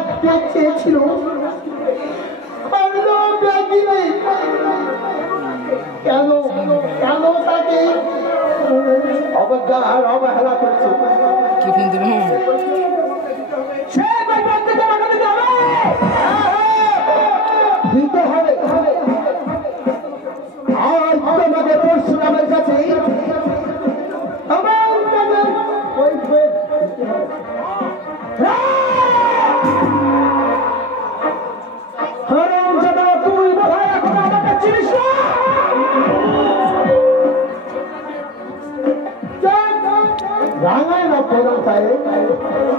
রাখতে চেয়েছিল কেন কেন তাকে অবজ্ঞা আর অবহেলা করছো? দিতে হবে। আর তোমাদের পরশুরামের কাছে আমার তুই বোধ হয় এখন আমাকে চিনিস না। রাঙায় না প্রধান সাহেব